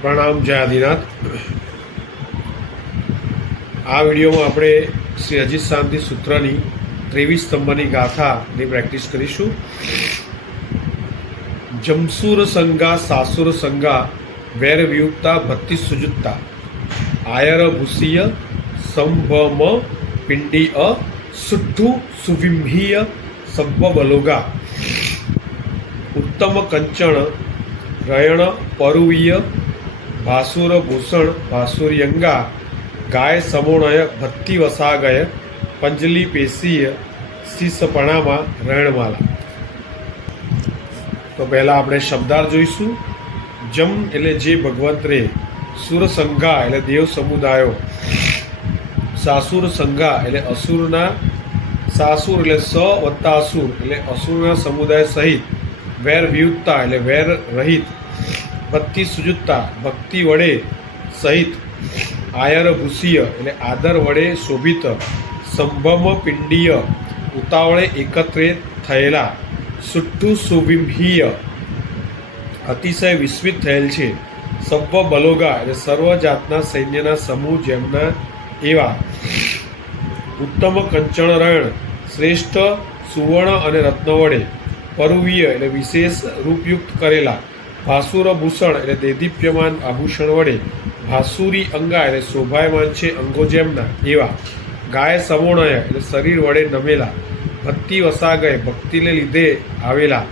પ્રણામ જય આદિનાથ. આ વિડીયોમાં આપણે શ્રી અજીત શાંતિ સૂત્રની 23 સ્તંભની ગાથાની પ્રેક્ટિસ કરીશું. જમસુર સંગા સાસુર સંગા વેર વિયુક્તા ભક્તિ સુજુત્તા આયર ભૂષીય સંભમ પિંડી અ સુઠ્ઠુ સુવિંહીય સબ્બ બલોગા ઉત્તમ કંચણ રયણ પરુવીય ભાસુર ભૂષણ ભાસુર્યંગા ગાય સમોણય ભત્તિ વસાગય પંજલી પેશીય શીસપણામાં રયણમાલા. તો પહેલાં આપણે શબ્દાર્થ જોઈશું. જમ એટલે જે ભગવંત રે, સુર સંઘા એટલે દેવ સમુદાયો, સાસુર સંઘા એટલે અસુરના, સાસુર એટલે સ વત્તા અસુર એટલે અસુરના સમુદાય સહિત, વેર વિયુક્તા એટલે વેર રહિત, ભક્તિ સુજુત્તા ભક્તિ વડે સહિત, આયર ભૂષીય એટલે આદર વડે શોભિત, સંભમ પિંડીય ઉતાવળે એકત્રિત થયેલા, સુઠ્ઠુ સુવિંહીય અતિશય વિસ્મિત થયેલ છે, સબ્બ બલોગા એટલે સર્વ જાતના સૈન્યના સમૂહ જેમના એવા, ઉત્તમ કંચણ રયણ શ્રેષ્ઠ સુવર્ણ અને રત્ન વડે, પરુવીય એટલે વિશેષ રૂપયુક્ત કરેલા, ભાસુર ભૂષણ એટલે દેદીપ્યમાન આભૂષણ વડે, ભાસુરી અંગા એટલે શોભાયમાન છે અંગો જેમના એવા, ગાય સમોણય એટલે શરીર વડે નમેલા, ભક્તિ વસાગય ભક્તિને લીધે આવેલા,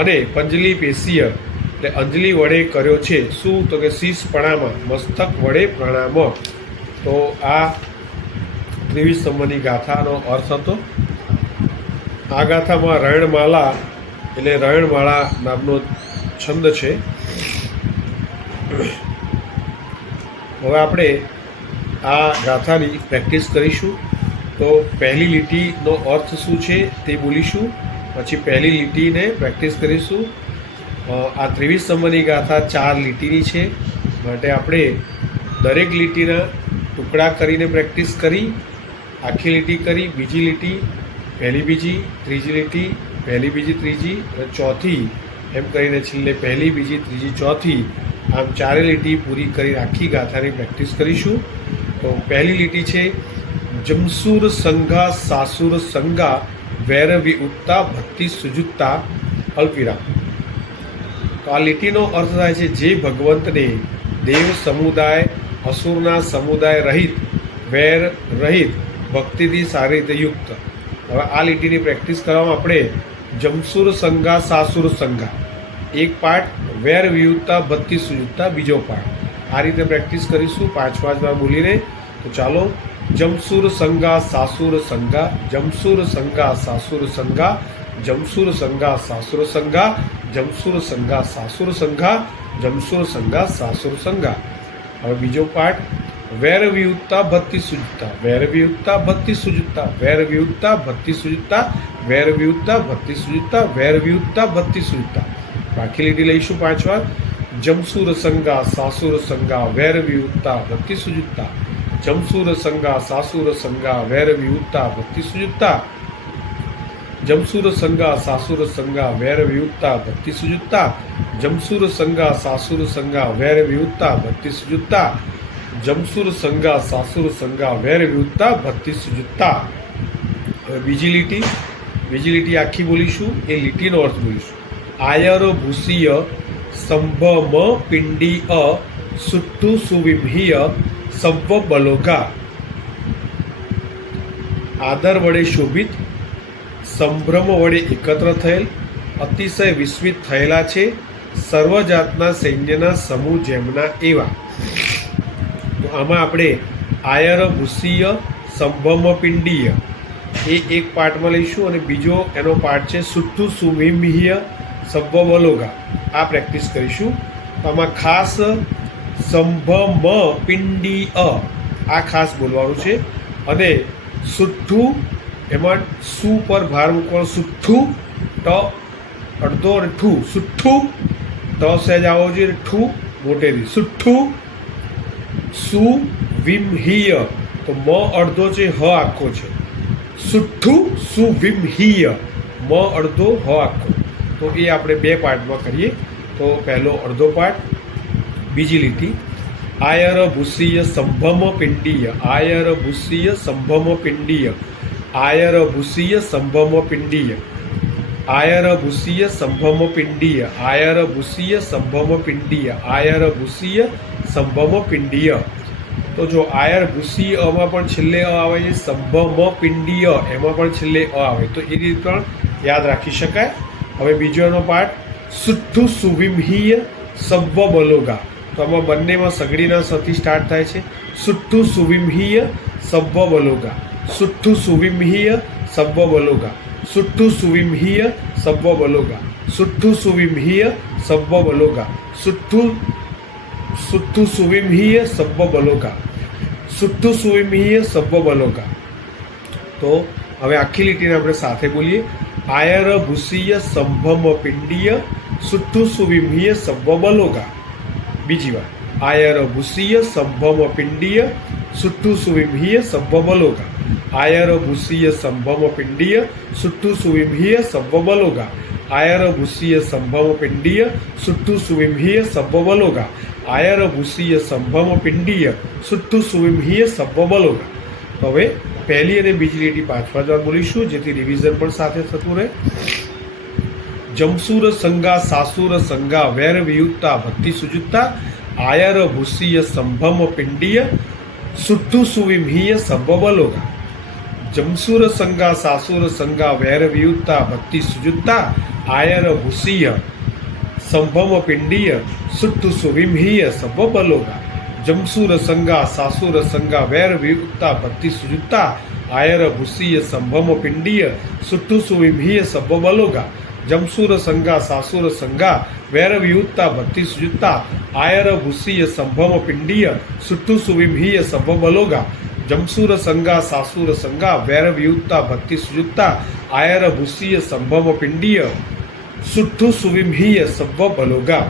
અને પંજલી પેશીય એટલે અંજલિ વડે કર્યો છે શું તો કે શીશ પ્રણામ મસ્તક વડે પ્રણામ. તો આ 23 સ્તંભની ગાથાનો અર્થ હતો. આ ગાથામાં રયણમાલા એટલે રયણમાળા નામનો છંદ છે. હવે આપણે આ ગાથાની પ્રેક્ટિસ કરીશું. તો પહેલી લીટીનો અર્થ શું છે તે બોલીશું, પછી પહેલી લીટીને પ્રેક્ટિસ કરીશું. આ 23 સ્તંભની ગાથા 4 લીટીની છે, માટે આપણે દરેક લીટીના ટુકડા કરીને પ્રેક્ટિસ કરી, આખી લીટી કરી, બીજી લીટી, પહેલી બીજી, ત્રીજી લીટી, પહેલી બીજી ત્રીજી અને ચોથી, એમ કરીને છેલ્લે પહેલી બીજી ત્રીજી ચોથી, આમ 4 લીટી પૂરી કરી આખી ગાથાની પ્રેક્ટિસ કરીશું. તો પહેલી લીટી છે જમસુર સંઘા સાસુર સંગા વેર વિઉત્તા ભક્તિ સુજુત્તા અલ્પિરા. તો આ લીટીનો અર્થ થાય છે જે ભગવંતને દેવ સમુદાય અસુરના સમુદાય રહિત, વેર રહિત, ભક્તિથી સારી રીતે યુક્ત. હવે આ લીટીની પ્રેક્ટિસ કરવામાં આપણે જમસુર સંગા સાસુર સંગા એક પાઠ, વેર વિયુક્તા ભક્તિ સુજુત્તા બીજો પાઠ, આ રીતે પ્રેક્ટિસ કરીશું 5 વાર બોલીને. તો ચાલો. જમસુર સંગા સાસુર સંગા, જમસુર સંગા સાસુર સંગા, જમસુર સંગા સાસુર સંગા, જમસુર સંગા સાસુર સંગા, જમસુર સંગા સાસુર સંગા. હવે બીજો પાઠ, વેર વિયુક્તા ભક્તિ સુજુત્તા, વેર વિયુક્તા ભક્તિ સુજુત્તા, વેર વિયુક્તા ભક્તિ સુજુત્તા, વેર વિયુક્તા ભક્તિ સુજુત્તા, વેર વિયુક્તા ભક્તિ સુજુત્તા. બાકી લીટી લઈશું 5 વાર. જમસુર સંગા સાસુર સંગા વેર વિયુક્તા ભક્તિ સુજુત્તા, જમસુર સંગા સાસુર સંગા વેર વિયુક્તા ભક્તિ સુજુત્તા, જમસુર સંગા સાસુર સંગા વેર વિયુક્તા ભક્તિ સુજુત્તા, જમસુર સંગા સાસુર સંગા વેર વિયુક્તા ભક્તિ સુજુત્તા, જમસુર સંગા સાસુર સંગા વેર વિયુક્તા ભક્તિ સુજુત્તા. હવે બીજી લીટી આખી બોલીશું, એ લીટીનો અર્થ બોલીશું. આયર ભૂષીય સંભમ પિંડી અ સુઠ્ઠુ સુવિંહીય સબ્બ બલોગા. આદર વડે શોભિત, સંભ્રમ વડે એકત્ર થયેલ, અતિશય વિસ્મિત થયેલા છે, સર્વ જાતના સૈન્યના સમૂહ જેમના એવા. તો આમાં આપણે આયર ભૂષીય સંભમ પિંડીય એ એક પાઠમાં લઈશું, અને બીજો એનો પાઠ છે સુઠ્ઠુ સુવિંહીય સબ્બ બલોગા, આ પ્રેક્ટિસ કરીશું. તો આમાં ખાસ સંભમ પિંડી અ આ ખાસ બોલવાનું છે, અને સુઠ્ઠુ એમાં સુ પર ભાર મૂકવાનો, સુઠ્ઠુ ટ અડધો અને ઠુ, સુઠ્ઠુ ટ સહેજ આવો જોઈએ, ઠુ મોટેથી, સુઠ્ઠુ સુવિંહીય, તો મ અડધો છે, હ આખો છે, સુઠ્ઠુ સુવિંહીય, મ અડધો હ આખો. તો એ આપણે 2 પાર્ટમાં કરીએ. તો પહેલો અડધો પાઠ, બીજી લીટી આયર ભૂષીય સંભમ પિંડીય, આયર ભૂષીય સંભમ પિંડીય, આયર ભૂષીય સંભમ પિંડીય, આયર ભૂષીય સંભમ પિંડીય, આયર ભૂષીય સંભમ પિંડીય, આયર ભૂષીય સંભમ પિંડીય. તો જો આયર ભૂષીય અમાં પણ છેલ્લે અ આવે છે, સંભમ પિંડીય એમાં પણ છેલ્લે અ આવે, તો એ રીતે પણ યાદ રાખી શકાય. હવે બીજો એનો પાઠ સુઠ્ઠુ સુવિમ્હીય સવ્વ બલોગા. તો આમાં બંનેમાં સગડીના સથી સ્ટાર્ટ થાય છે. સુઠ્ઠુ સુવિમ્હીય સવ્વ બલોગા, સુઠ્ઠુ સુવિમ્હીય સવ્વ બલોગા, સુઠ્ઠુ સુવિમ્હીય સવ્વ બલોગા, સુઠ્ઠુ સુવિમ્હીય સવ્વ બલોગા, સુઠ્ઠુ સુવિમ્હીય સવ્વ બલોગા, સુઠ્ઠુ સુવિમ્હીય સવ્વ બલોગા. તો હવે આખી લીટીને આપણે સાથે બોલીએ. આયર ભૂષીય સંભમ પિંડીય સુઠ્ઠુ સુવિમ્હીય સવ્વ બલોગા. બીજી વાર આયર ભૂષીય સંભમ પિંડીય સુઠ્ઠુ સુવિમ્હીય સવ્વ બલોગા, આયર ભૂષીય સંભમ પિંડીય સુઠ્ઠુ સુવિમ્હીય સવ્વ બલોગા, આયર ભૂષીય સંભમ પિંડીય સુઠ્ઠુ સુવિમ્હીય સવ્વ બલોગા, આયર ભૂષીય સંભમ પિંડીય સુઠ્ઠુ સુવિમ્હીય સવ્વ બલોગા. હવે પહેલી અને બીજી લીટી 5 વાર બોલીશું, જેથી રિવિઝન પણ સાથે થતું રહે. જમસુર સંગા સાસુર સંગા વેર વિયુક્તા ભક્તિ સુજુક્તા આયર ભૂષીય સંભમ પિંડીય સુઠ્ઠુ સુવિમ્હીય સવ્વ બલોગા. જમસુર સંગા સાસુર સંગા વેર વિયુક્તા ભક્તિ સુજુક્તા આયર ભૂષીય સંભમ પિંડીય સુઠ્ઠુ સુવિમ્હીય સવ્વ બલોગા. જમસુર સંગા સાસુર સંગા વેર વિયુક્તા ભક્તિ સુજુક્તા આયર ભૂષીય સંભમ પિંડીય સુઠ્ઠુ સુવિમ્હીય સવ્વ બલોગા. જમસુર સંગા સાસુર સંગા વેર વિયુક્તા ભક્તિ સુજુક્તા આયર ભૂષીય સંભમ પિંડીય સુઠ્ઠુ સુવિમ્હીય સવ્વ બલોગા. જમસુર સંગા સાસુર સંગા વેર વિયુક્તા ભક્તિ સુજુક્તા આયર ભૂષીય સંભમ પિંડીય સુઠ્ઠુ સુવિમ્હીય સવ્વ બલોગા.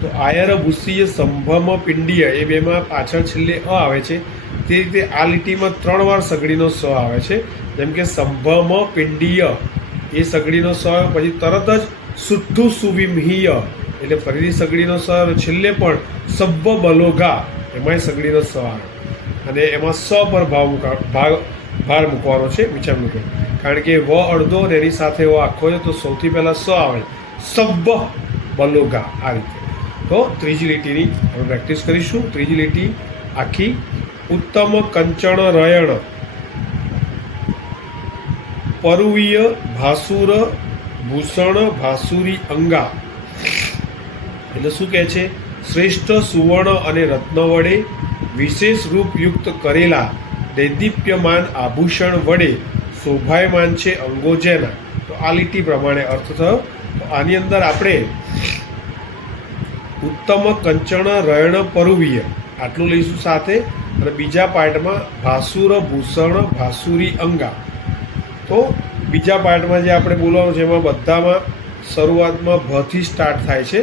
તો આયર ભૂષીય સંભમ પિંડીય એ બેમાં પાછળ છેલ્લે અ આવે છે, તે રીતે આ લીટીમાં 3 વાર સગડીનો સ આવે છે. જેમ કે સંભમ પિંડીય એ સગડીનો સ આવ્યો, પછી તરત જ સુઠ્ઠુ સુવિમ્હીય એટલે ફરીથી સગડીનો સ આવ્યો, છેલ્લે પણ સવ્વ બલોગા એમાંય સગડીનો સ આવે, અને એમાં સ પર ભાર મૂકવાનો છે વિચાર મૂકો, કારણ કે વ અડધો ને એની સાથે વ આખો છે, તો સૌથી પહેલાં સ આવે, સવ્વ બલોગા. આ રીતે. તો ત્રીજી લીટીની હવે પ્રેક્ટિસ કરીશું. ત્રીજી લીટી આખી ઉત્તમ કંચણ રયણ પરુવીય ભાસુર ભૂષણ ભાસુરી અંગા. એટલે શું કહે છે? શ્રેષ્ઠ સુવર્ણ અને રત્ન વડે વિશેષ રૂપયુક્ત કરેલા દૈદીપ્યમાન આભૂષણ વડે શોભાયમાન છે અંગો જેના. તો આ લીટી પ્રમાણે અર્થ થયો. તો આની અંદર આપણે ઉત્તમ કંચણ રયણ પરુવીય આટલું લઈશું સાથે, અને બીજા પાર્ટમાં ભાસુર ભૂષણ ભાસુરી અંગા. તો બીજા પાર્ટમાં જે આપણે બોલવાનું છે એમાં બધામાં શરૂઆતમાં ભથી સ્ટાર્ટ થાય છે,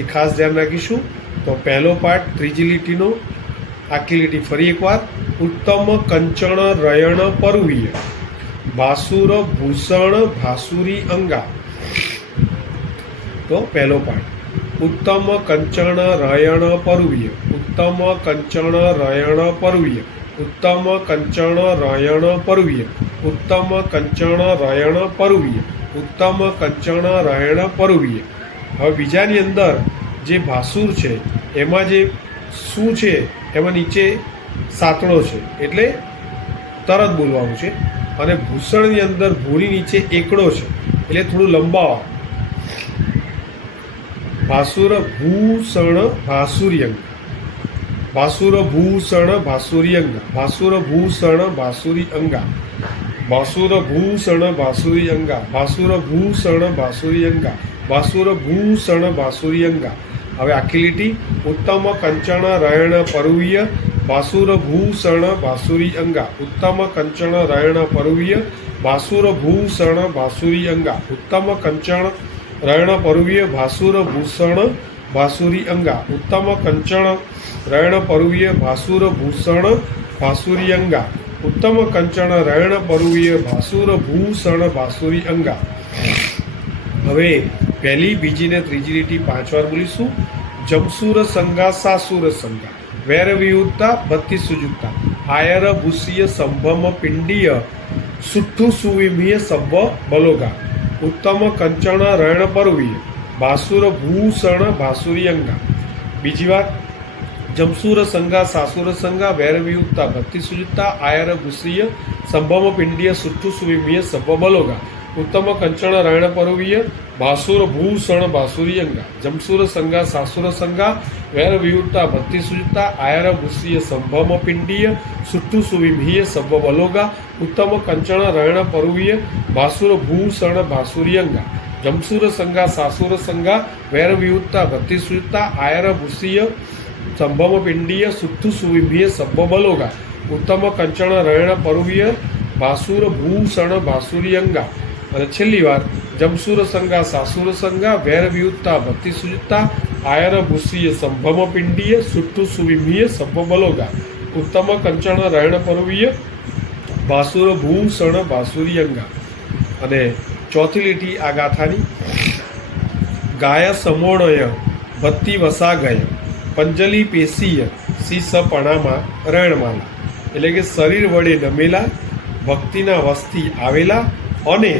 એ ખાસ ધ્યાન રાખીશું. તો પહેલો પાર્ટ ત્રીજી લીટીનો આખી લીટી ફરી એકવાર. ઉત્તમ કંચણ રયણ પરુવીય ભાસુર ભૂષણ ભાસુરી અંગા. તો પહેલો પાર્ટ ઉત્તમ કંચણ રયણ પરુવીય, ઉત્તમ કંચણ રયણ પરુવીય, ઉત્તમ કંચણ રયણ પરુવીય, ઉત્તમ કંચણ રયણ પરુવીય, ઉત્તમ કંચણ રયણ પરુવીય. હવે બીજાની અંદર જે ભાસુર છે એમાં જે શું છે એમાં નીચે સાતડો છે એટલે તરત બોલવાનું છે, અને ભૂષણની અંદર ભૂરી નીચે એકડો છે એટલે થોડું લંબાવા. ભાસુર ભૂષણ ભાસુર્યંગ, ભાસુર ભૂષણ ભાસુર્યંગ, ભાસુર ભૂષણ ભાસુરી અંગા, ભાસુર ભૂષણ ભાસુરી અંગા, ભાસુર ભૂષણ ભાસુરી અંગા, ભાસુર ભૂષણ ભાસુરી અંગા. હવે આખી લીટી ઉત્તમ કંચણ રયણ પરુવીય ભાસુર ભૂષણ ભાસુરી અંગા, ઉત્તમ કંચણ રયણ પરુવીય ભાસુર ભૂષણ ભાસુરી અંગા, ઉત્તમ કંચણ રયણ પરુવીય ભાસુર ભૂષણ ભાસુરી અંગા, ઉત્તમ કંચણ રયણ પરુવીય ભાસુર ભૂષણ ભાસુરી અંગા, ઉત્તમ કંચણ રયણ પરુવીય ભાસુર ભૂષણ ભાસુરી અંગા. હવે પહેલી, બીજી ને ત્રીજી લીટી 5 વાર બોલીશું. જમસુર સંગા સાસુર સંગા વેર વિયુક્તા ભક્તિ સુજુક્તા આયર ભૂષીય સંભમ પિંડીય સુઠ્ઠુ સુવિમીય સબ્બ બલોગા ઉત્તમ કંચણ રયણ પરવીય ભાસુર ભૂષણ ભાસુરી અંગા. બીજી વાર. જમસુર સંગા સાસુર સંગા વેર વિયુક્તા ભક્તિ સુજુક્તા આયર ભૂષીય સંભમ પિંડીય સુઠ્ઠુ સુવિમીય સબ્બ બલોગા ઉત્તમ કંચણ રયણ પરવીય ભાસુર ભૂષણ ભાસુરી અંગા. જમસુર સંગા સાસુર સંગા વેર વિયુક્તા ભક્તિ સુજતા આયર ભૂષીય સંભમ પિંડીય સુઠ્ઠુ સુવિમીય સબ્બ બલોગા ઉત્તમ કંચણ રયણ પરવીય ભાસુર ભૂષણ ભાસુરી અંગા. જમસુર સંગા સાસુર સંગા વેર વિયુક્તા ભક્તિ સુજતા આયર ભૂષીય સંભમ પિંડીય સુઠ્ઠુ સુવિમીય સબ્બ બલોગા ઉત્તમ કંચણ રયણ પરવીય ભાસુર ભૂષણ ભાસુરી અંગા. અને છેલ્લી વાર. જમસુર સંગા સાસુર સંગા વેર વિયુક્તા ભક્તિ સુજતા આયર ભૂષીય સંભમ પિંડીય સુઠ્ઠુ સુવિમીય સબ્બ બલોગા ઉત્તમ કંચણ રયણ પરવીય ભાસુર ભૂષણ ભાસુરી અંગા. અને ચોથી લીટી આ ગાથાની. ગાય સમોણય ભક્તિ વસાગય પંજલી પેશીય શીસપણામાં રણમાલા. એટલે કે શરીર વડે નમેલા, ભક્તિના વસથી આવેલા અને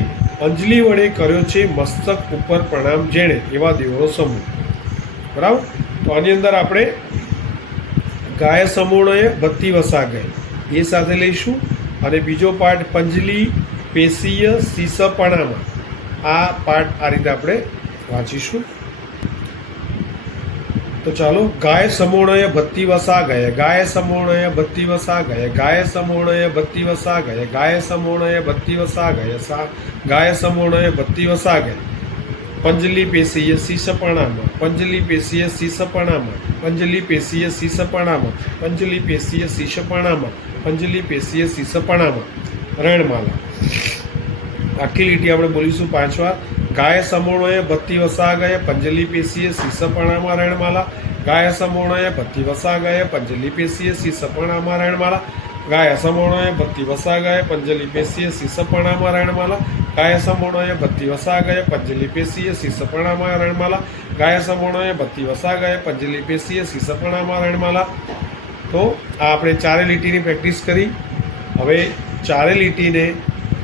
અંજલિ વડે કર્યો છે મસ્તક ઉપર પ્રણામ જેણે એવા દેવોનો સમૂહ. બરાબર. તો આની અંદર આપણે ગાય સમૂળએ ભક્તિ વસાગય એ સાથે લઈશું. અને બીજો પાઠ પંજલી પેશીય શીસપણામાં, આ પાઠ આ રીતે આપણે વાંચીશું. તો ચાલો. ગાય સમૂળય ભક્તિ વસાગય ગાય સમૂળય ભક્તિ વસાગય ગાય સમૂળય ભક્તિ વસાગય ગાય સમૂળય ભક્તિ વસાગય ગાય સમૂળય ભક્તિ વસાગય પંજલી પેશીય શીસપણામાં પંજલી પેશીય શીસપણામાં પંજલી પેશીય શીસપણામાં પંજલી પેશીય શીસપણામાં પંજલી પેશીય શીસપણામાં રણમાલા. આખી લીટી આપણે બોલીશું 5 વાર. ગાય સમૂળય ભક્તિ વસાગય પંજલી પેશીય શીસપણામાં રણમાલા. ગાય સમૂળય ભક્તિ વસાગય પંજલી પેશીય શીસપણામાં રણમાલા. ગાય સમૂળય ભક્તિ વસાગય પંજલી પેશીય શીસપણામાં રણમાલા. ગાય સમૂળય ભક્તિ વસાગય પંજલી પેશીય શીસપણામાં રણમાલા. ગાય સમૂળય ભક્તિ વસાગય પંજલી પેશીય શીસપણામાં રણમાલા. તો આ આપણે ચારે લીટીની પ્રેક્ટિસ કરી. હવે ચારે લીટીને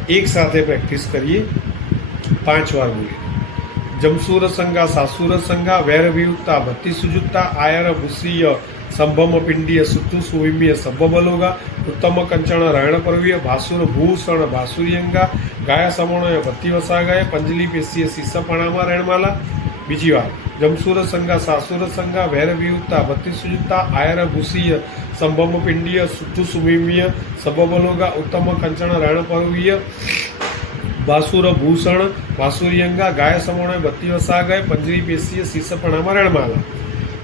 એક સાથે પ્રેક્ટિસ કરીએ. 5 વાર બોલીએ. જમસુર સંગા સાસુર સંગા વેર વિયુક્તા ભક્તિ સુજુક્તા આયર ભૂષીય સંભમ પિંડીય સુઠ્ઠુ સુવિમીય સબ્બ બલોગા ઉત્તમ કંચણ રયણ પરવીય ભાસુર ભૂષણ ભાસુરી અંગા. ગાય સમૂળય ભક્તિ વસાગય પંજલી પેશીય શીસપણામાં રણમાલા. બીજી વાર. જમસુર સંગા સાસુર સંગા વેર વિયુક્તા ભક્તિ સુજુક્તા આયર ભૂષીય સંભમ પિંડીય સુઠ્ઠુ સુવિમીય સબ્બ બલોગા ઉત્તમ કંચણ રયણ પરવીય ભાસુર ભૂષણ ભાસુરી અંગા. ગાય સમૂળય ભક્તિ વસાગય પંજરી પેશીય શીસપણામાં રણમાલા.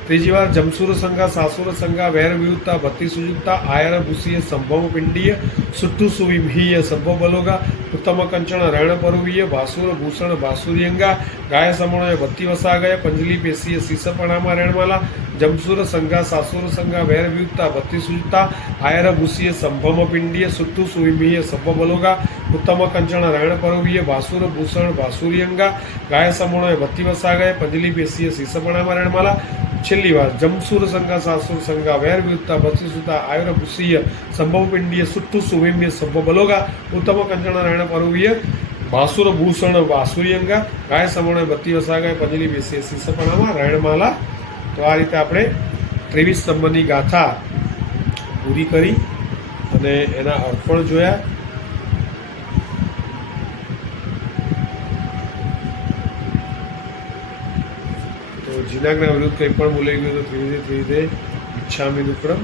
ત્રીજી વાર. જમસુર સંગા સાસુર સંગા વેર વિયુક્તા ભક્તિ સુજુક્તા આયર ભૂષીય સંભમ પિંડીય સુઠ્ઠુ સુવિમીય સબ્બ બલોગા ઉત્તમ કંચણ રયણ પરવીય ભાસુર ભૂષણ ભાસુરી અંગા. ગાય સમૂળય ભક્તિ વસાગય પંજલી પેશીય શીસપણામાં રણમાલા. જમસુર સંગા સાસુર સંગા વેર વિયુક્તા ભક્તિ સુજતા આયર ભૂષીય સંભમ પિંડીય સુઠ્ઠુ સુવિમીય સબ્બ બલોગા ઉત્તમ કંચણ રયણ પરવીય ભાસુર ભૂષણ ભાસુરી અંગા. ગાય સમૂળય ભક્તિ વસાગય પંજલી પેશીય શીસપણામાં રણમાલા. છેલ્લી વાર. જમસુર સંગા સાસુર સંગા વેર વિયુક્તા ભક્તિ સુજતા આયર ભૂષીય સંભમ પિંડીય સુઠ્ઠુ સુવિમીય સબ્બ બલોગા ઉત્તમ કંચણ રયણ પરવીય ભાસુર ભૂષણ ભાસુરી અંગા. ગાય સમૂળય ભક્તિ વસાગય પંજલી પેશીય શીસપણામાં રણમાલા. તો આ રીતે આપણે 23 નંબરની ગાથા પૂરી કરી અને એના અર્થ પણ જોયા. તો જીનાગના વિરુદ્ધ કંઈ પણ બોલાઈ ગયું તો ત્રિવિધે ત્રિવિધે ઈચ્છામિ દુક્કડમ